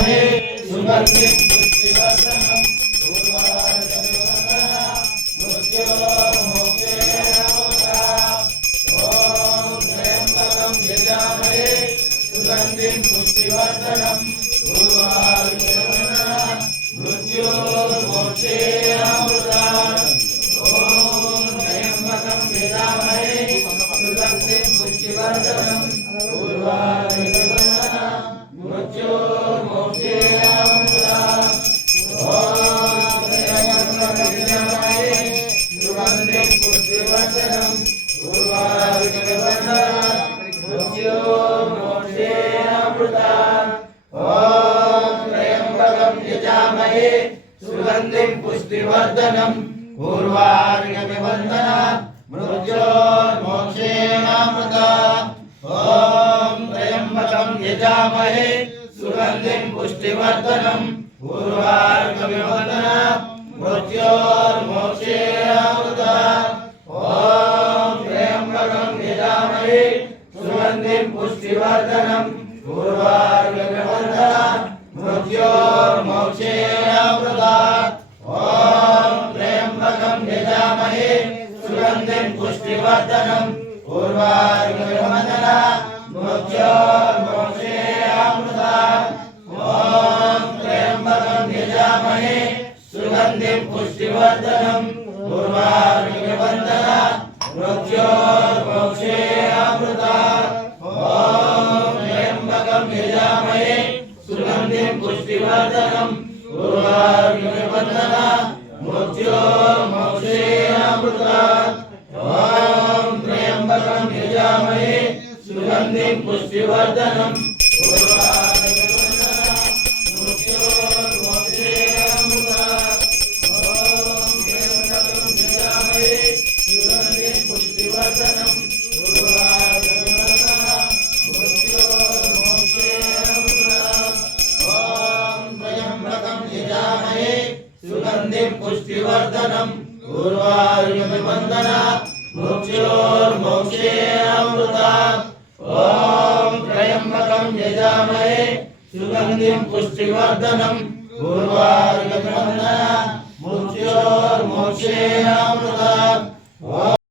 सुगन्धिं पुष्टिवर्धनम् उर्वारुकमिवन्दना मृत्योर्मोक्षे ॐ त्र्यम्बकं यजामहे सुगन्धिं पुष्टिवर्धनम् उर्वारुकमिवन्दना मृत्योर्मोक्षे सुगन्धिं पुष्टिवर्धनम् उर्वारुकमिवन्दना मृत्योर्मोक्षे सुगन्धिं पुष्टिवर्धनम् उर्वारुकमिवन्दना मृत्योर्मोक्षे ॐ त्र्यम्बकं यजामहे सुगन्धिं पुष्टिवर्धनम् उर्वारुकमिवन्दना मृत्योर्मोक्षे ॐ त्र्यम्बकं यजामहे सुगन्धिं पुष्टिवर्धनम् उर्वारुकमिवन्दना मृत्योर्मोक्षे ॐ त्र्यम्बकं यजामहे सुगन्धिं पुष्टिवर्धनम् उर्वारुकमिवन्दना मृत्योर्मोक्षे ॐ त्र्यम्बकं यजामहे सुगन्धिं पुष्टिवर्धनम् उर्वारुकमिवन्दना मृत्योर्मोक्षे ॐ त्र्यम्बकं यजामहे सुगन्धिं पुष्टिवर्धनम् उर्वारुकमिवन्दना मृत्योर्मोक्षे ॐ त्र्यम्बकं यजामहे सुगन्धिं पुष्टिवर्धनम् उर्वारुकमिवन्दना मृत्योर्मोक्षे ॐ त्र्यम्बकं यजामहे सुगन्धिं पुष्टिवर्धनम् उर्वारुकमिवन्दना मृत्योर्मोक्षे सुगन्धिं पुष्टिवर्धनम् उर्वारुकमिवन्दना मृत्योर्मोक्षे ॐ त्र्यम्बकं यजामहे सुगन्धिं पुष्टिवर्धनम् उर्वारुकमिवन्दना मृत्योर्मोक्षे